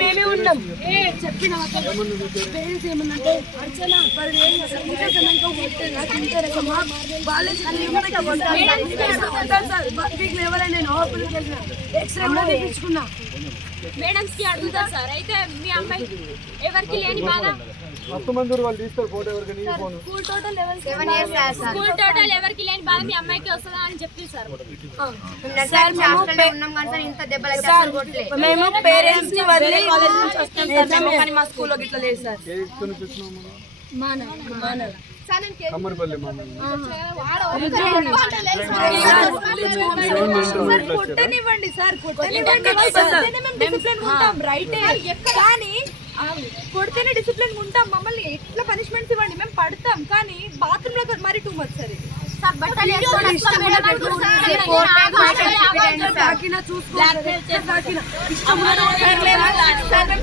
మేమే ఉన్నాం చెప్పిన పేరెంట్స్ ఏమన్నంటే అర్చన ఎవరైనా నేను ఎక్స్రే కూడా తెప్పించుకున్నా మేడమ్స్ కి అడుగుతారు సార్. అయితే మీ అమ్మాయి ఎవరికి లేని బాధ స్కూల్ టోటల్ ఎవరికి లేని బాధ మీ అమ్మాయికి వస్తుందా అని చెప్పి సార్. మేము పేరెంట్స్ ని వదిలి మా స్కూల్లో గిట్లా లేదు సార్. కొట్టనివ్వండి సార్, రైటే కానీ కొడితేనే డిసిప్లిన్ ఉంటాం. మమ్మల్ని ఎట్లా పనిష్మెంట్స్ ఇవ్వండి, మేము పడతాం. కానీ బాత్రూమ్ లో మరి too much sir.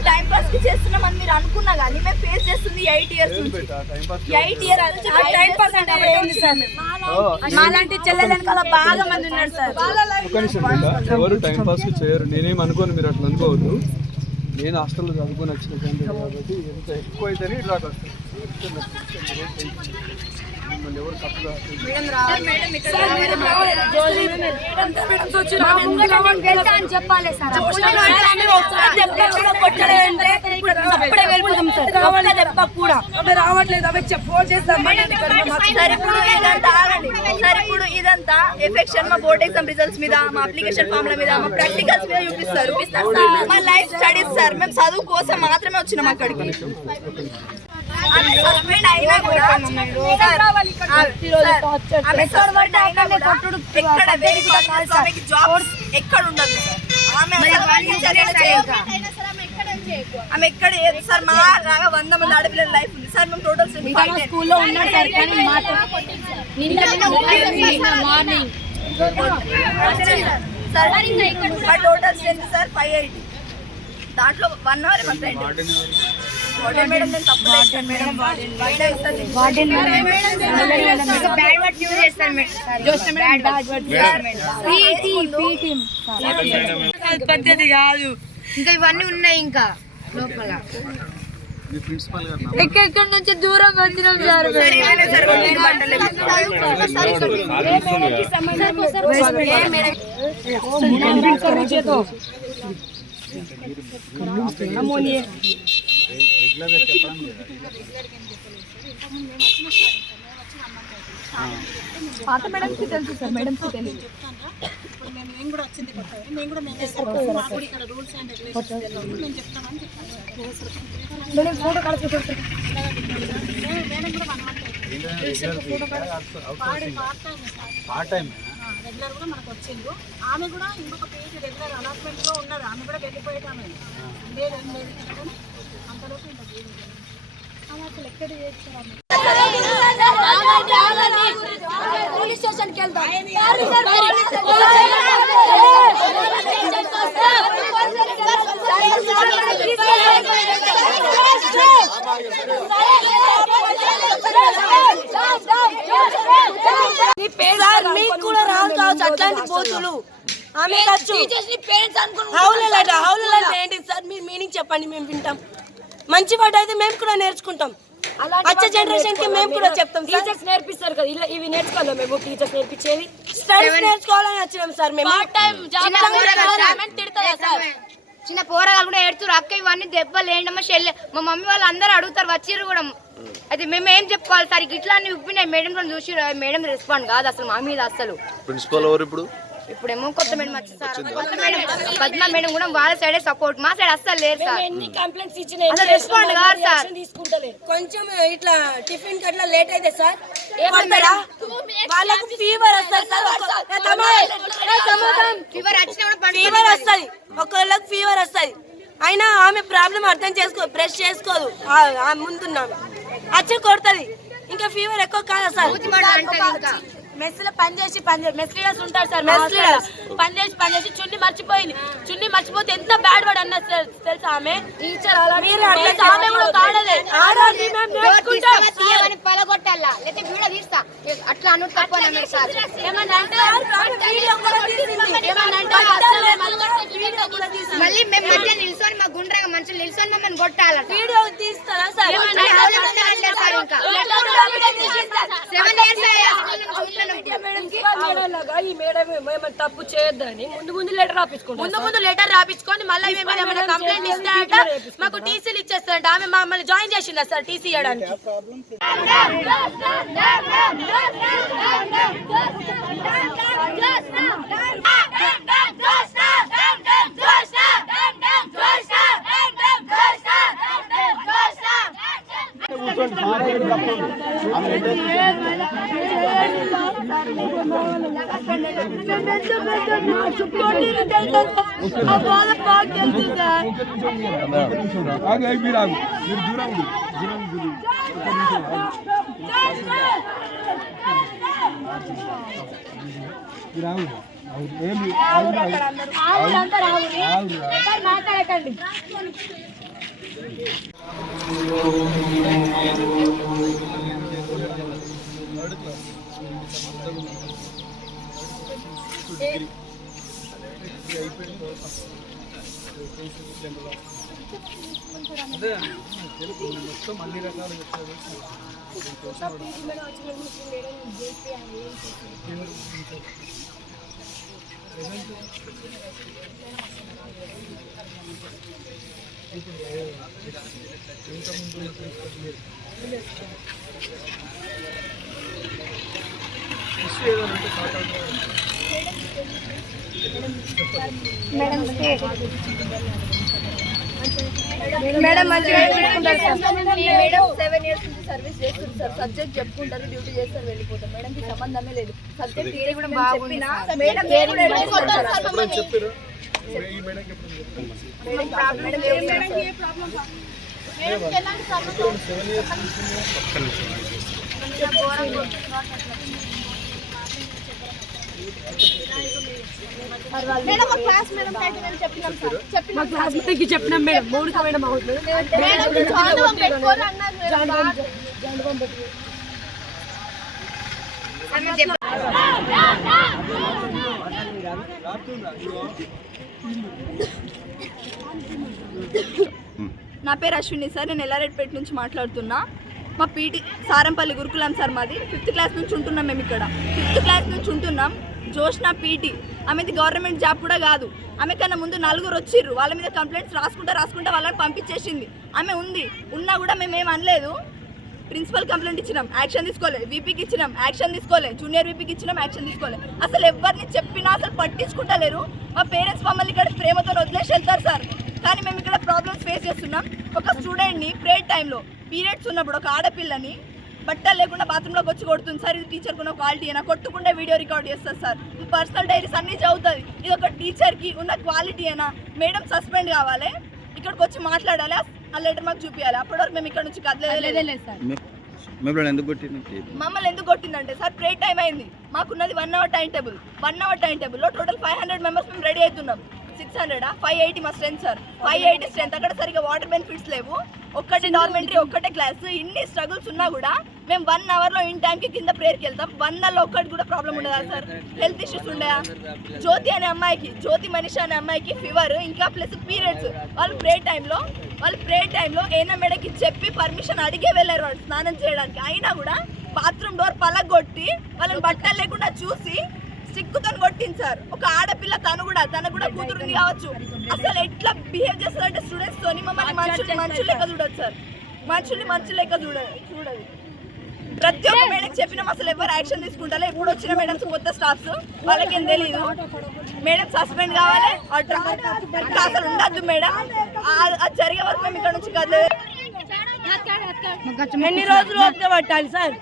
Time pass కి చేస్తున్నామని మీరు అనుకున్నా కానీ మేము ఫేస్ చేస్తుంది 8 years మాలాంటి చెల్లెలు వెనకాల బాగా మంది ఉన్నారు సార్. ఎవరు టైం పాస్ చేయరు. నేనేం అనుకోను, మీరు అట్లా అనుకోవద్దు. నేను హాస్టల్లో చదువుకొని వచ్చిన క్యాండిడేట్ కాబట్టి ఎంత ఎక్కువ అయితేనే ఇట్లా వస్తాను. ఎవరు తప్పుగా రావట్లేదు. అవి ఫోన్ చేస్తాం. ఇప్పుడు ఇదంతా ఎఫెక్షన్ మా బోర్డ్ ఎగ్జామ్ రిజల్ట్స్ మీద, మా అప్లికేషన్ ఫామ్ల మీద, మా ప్రాక్టికల్స్ మీద చూపిస్తారు. మా లైఫ్ స్టడీస్ సార్. మేము చదువు కోసం మాత్రమే వచ్చినాం అక్కడికి. ఎక్కడ ఉండదు ఆమె ఎక్కడ సార్. మా రాగా 100 మంది ఆడపిల్లల లైఫ్ ఉంది సార్. మేము టోటల్ స్కూల్లో ఉన్నాం సార్. Total strength sir 580. దాంట్లో 1 hour పద్ధతి కాదు. ఇంకా ఇవన్నీ ఉన్నాయి. ఇంకా లోపల ఎక్కడి నుంచి దూరం వచ్చినాం సార్. పాత మేడం కి తెలుసు సార్, మేడం కి తెలియదు. నేను కూడా వచ్చింది కొత్తగా, నేను కూడా మాకు ఇక్కడ రూల్స్ అండ్ రెగ్యులేషన్స్ తెలియదు. నేను చెప్తామని చెప్పాను మేడం ఫోటో కలుపుతారు మేడం కూడా 1 month రెగ్యులర్ కూడా మనకు వచ్చిండు. ఆమె కూడా ఇంకొక పేజ్ రెగ్యులర్ అలాట్మెంట్ లో ఉన్నారు. ఆమె కూడా వెళ్ళిపోయేటామె లేదు అంతలోపు ఇంకా ఆమె అసలు ఎక్కడ చేస్తారు. పోలీస్ స్టేషన్ కి వెళ్తాం. మీకు కూడా రాదు కావచ్చు అట్లాంటి పోతులు. ఆమె హౌలలాట ఏంటి సార్? మీరు మీనింగ్ చెప్పండి, మేము వింటాం. మంచి వర్డ్ అయితే మేము కూడా నేర్చుకుంటాం. వచ్చే జనరేషన్ కి మేము కూడా చెప్తాం. టీచర్స్ నేర్పిస్తారు కదా, ఇలా ఇవి నేర్చుకోవాలి. మేము టీచర్స్ నేర్పించేది స్టడీస్ నేర్చుకోవాలని వచ్చినాం సార్. మేము చిన్న పోరగాలు కూడా ఏడుతున్నారు. అక్క ఇవన్నీ దెబ్బలు ఏంటమ్మా షెల్లె. మా మమ్మీ వాళ్ళు అందరూ అడుగుతారు, వచ్చిర్రు కూడా. అయితే మేము ఏం చెప్పుకోవాలి సార్? ఇట్లా అన్ని ఉప్పినాయి. మేడం కూడా చూసి మేడం రెస్పాండ్ కాదు అసలు మా మీద. అసలు ప్రిన్సిపల్ ఎవరు ఇప్పుడేమో కొత్త మేడం వచ్చింది సార్. కొత్త మేడం పద్మ మేడం కూడా వాళ్ళ సైడే సపోర్ట్, మా సైడ్ అస్సలు లేరు సార్. కంప్లైంట్స్ ఇచ్చిన రెస్పాండ్ కాదు సార్. కొంచెం ఇట్లా టిఫిన్ కట్లా లేట్ అయితే సార్ వాళ్ళకు ఫీవర్ వస్తుంది సార్. ఫీవర్ వస్తుంది, ఒకళ్ళకి ఫీవర్ వస్తుంది. అయినా ఆమె ప్రాబ్లం అర్థం బ్రష్ చేసుకోదు. ముందున్నాము వచ్చి కొడుతుంది. ఇంకా ఫీవర్ ఎక్కువ కాదా సార్? మెస్ లో పనిచేసి మెస్ లీడర్స్ ఉంటారు సార్. మెస్ లీడర్స్ పనిచేసి చున్ని మర్చిపోయింది. చున్ని మర్చిపోతే ఎంత బ్యాడ్ వర్డ్ అన్నది సార్ తెలుసా? ఆమె టీచర్ పలగొట్టాలా లేకపోతే వీడియో తీస్తా అట్లా అను తప్ప మేము మధ్య నిల్చొని మా గుండ్రంగా మనుషులు నిల్చొని మమ్మల్ని కొట్టాలట. వీడియో తీస్తారా సార్? ఇంకా 7 years ఈ మేడం ఏమైనా తప్పు చేయొద్దని ముందు లెటర్ రాపించుకుంటాం. ముందు లెటర్ రాపించుకొని మళ్ళీ మేము ఏమైనా కంప్లైంట్ ఇస్తాట మాకు టీసీలు ఇచ్చేస్తారంట. ఆమె మమ్మల్ని జాయిన్ చేసిందా సార్ టీసీ ఇవ్వడానికి? మాట్లాడకండి. అదే మొత్తం అన్ని రకాలు వచ్చారు. మేడం మంచిగా మేడం 7 years నుంచి సర్వీస్ చేస్తుంది సార్. సబ్జెక్ట్ చెప్పుకుంటారు, డ్యూటీ చేస్తారు, వెళ్ళిపోతారు. మేడం కి సంబంధమే లేదు. సబ్జెక్ట్ ఇది కూడా బాగుంది. మేడం చెప్పినాం మేడం. మౌనిక మేడం అవుతుంది. నా పేరు అశ్విని సార్. నేను ఎల్లారెడ్డిపేట నుంచి మాట్లాడుతున్నా. మా పీటీ సారంపల్లి గురుకులం సార్ మాది. 5th క్లాస్ నుంచి ఉంటున్నాం మేము ఇక్కడ. 5th క్లాస్ నుంచి ఉంటున్నాం. జోష్న పీటీ ఆమెది గవర్నమెంట్ జాబ్ కూడా కాదు. ఆమె కన్నా ముందు 4 వచ్చిర్రు. వాళ్ళ మీద కంప్లైంట్స్ రాసుకుంటా వాళ్ళని పంపించేసింది. ఆమె ఉన్నా కూడా మేము ఏం అనలేదు. ప్రిన్సిపల్ కంప్లైంట్ ఇచ్చినాం, యాక్షన్ తీసుకోలే. వీపీకి ఇచ్చినాం, యాక్షన్ తీసుకోలే. జూనియర్ వీపీకి ఇచ్చినాం, యాక్షన్ తీసుకోలే. అసలు ఎవరిని చెప్పినా అసలు పట్టించుకుంటలేరు. మా పేరెంట్స్ మమ్మల్ని ఇక్కడ ప్రేమతో వదిలేసి వెళ్తారు సార్. కానీ మేము ఇక్కడ ప్రాబ్లమ్స్ ఫేస్ చేస్తున్నాం. ఒక స్టూడెంట్ని ప్రేయర్ టైంలో పీరియడ్స్ ఉన్నప్పుడు ఒక ఆడపిల్లని బట్టలు లేకుండా బాత్రూంలోకి వచ్చి కొడుతుంది సార్. ఇది టీచర్కి ఉన్న క్వాలిటీ అయినా? కొట్టుకుంటే వీడియో రికార్డ్ చేస్తారు సార్. పర్సనల్ డైరీస్ అన్నీ చదువుతుంది. ఇది ఒక టీచర్కి ఉన్న క్వాలిటీ అయినా? మేడం సస్పెండ్ కావాలి, ఇక్కడికి వచ్చి మాట్లాడాలి, ఆ లెటర్ మాకు చూపించాలి. అప్పటి వరకు మేము ఇక్కడ నుంచి కదలేదు సార్. మమ్మల్ని ఎందుకు కొట్టిందంటే సార్ ప్రేయర్ టైం అయింది. మాకున్నది 1 hour time table. 1 hour time టేబుల్లో టోటల్ 500 మెంబర్స్ మేము రెడీ అవుతున్నాం. 600 580 మా స్ట్రెంత్ సార్. 580 స్ట్రెంత్. అక్కడ సరిగా వాటర్ బెనిఫిట్స్ లేవు. ఒక్కటే డార్మెంటరీ, ఒక్కటే క్లాస్. ఇన్ని స్ట్రగుల్స్ ఉన్నా కూడా మేము 1 hourలో ఇన్ టైంకి కింద ప్రేయర్కి వెళ్తాం. 1 hourలో ఒక్కటి కూడా ప్రాబ్లం ఉండదా సార్? హెల్త్ ఇష్యూస్ ఉండయా? జ్యోతి అనే అమ్మాయికి, జ్యోతి మనిషి అనే అమ్మాయికి ఫీవర్, ఇంకా ప్లస్ పీరియడ్స్. వాళ్ళు ప్రేయర్ టైంలో ఏనా మేడకి చెప్పి పర్మిషన్ అడిగే వెళ్ళారు వాళ్ళు స్నానం చేయడానికి. అయినా కూడా బాత్రూమ్ డోర్ పలగొట్టి వాళ్ళని బట్టలు లేకుండా చూసి సిక్కుతో కొట్టింది సార్. ఒక ఆడపిల్ల, తను కూడా కూతురుంది కావచ్చు. అసలు ఎట్లా బిహేవ్ చేస్తారంటే స్టూడెంట్స్ తోని మమ్మల్ని మనుషులు లెక్క చూడదు సార్. మనుషులు లెక్క చూడదు. ప్రతి ఒక్క మేడం చెప్పినాం, అసలు ఎవరు యాక్షన్ తీసుకుంటారో. ఎప్పుడు వచ్చిన మేడమ్స్ కొత్త స్టాఫ్స్, వాళ్ళకేం తెలియదు. మేడం సస్పెండ్ కావాలి, అసలు ఉండద్దు మేడం. అది జరిగే వరకు మేము ఇక్కడ నుంచి కదలేదు. ఎన్ని రోజులు వస్తే పట్టాలి సార్?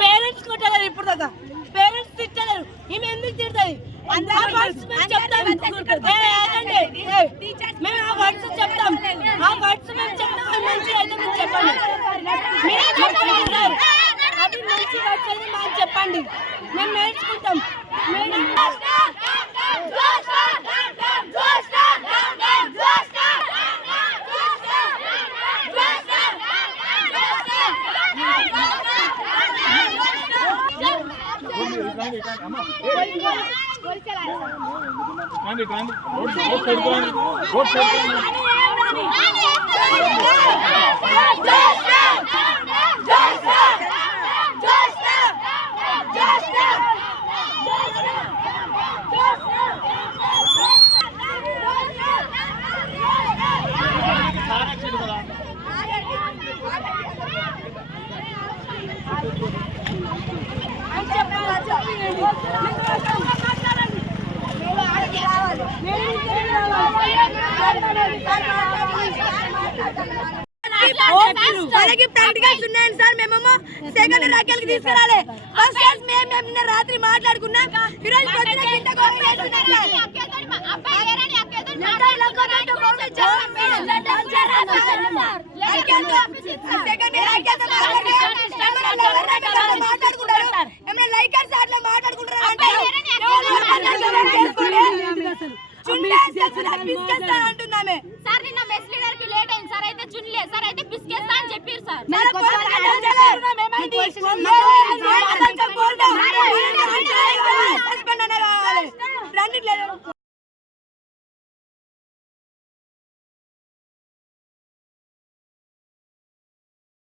పేరెంట్స్ కొట్టలేరు ఇప్పుడు దాకా. పేరెంట్స్ తిట్టలేరు. ఈమె ఎందుకు తిడుతుంది? మేము ఆ వర్డ్స్ చెప్తాం. మంచిగా అయితే మీరు చెప్పండి. అవి మంచి వర్డ్స్ అయితే మాకు చెప్పండి, మేము నేర్చుకుంటాం. మనకి ప్రాక్టికల్స్ ఉన్నాయండి సార్. మేమేమో సెకండ్ రాకెల్కి తీసుకురాలే. ఫస్ట్ క్లాస్ మేము నిన్న రాత్రి మాట్లాడుకున్నాం. ఈరోజు పొద్దున కింద గోడ వేస్తున్నారు సార్. సెకండ్ రాకెల్తో మాట్లాడుకుంటారు. ఏమైనా లైకర్స్ అట్లా మాట్లాడుకుంటారు అంటే అంటున్నామే సార్. నిన్న మెస్ లీడర్ కి లేట్ అయింది సార్, అయితే చున్లే సార్, అయితే బిస్కెట్స్ అని చెప్పారు సార్.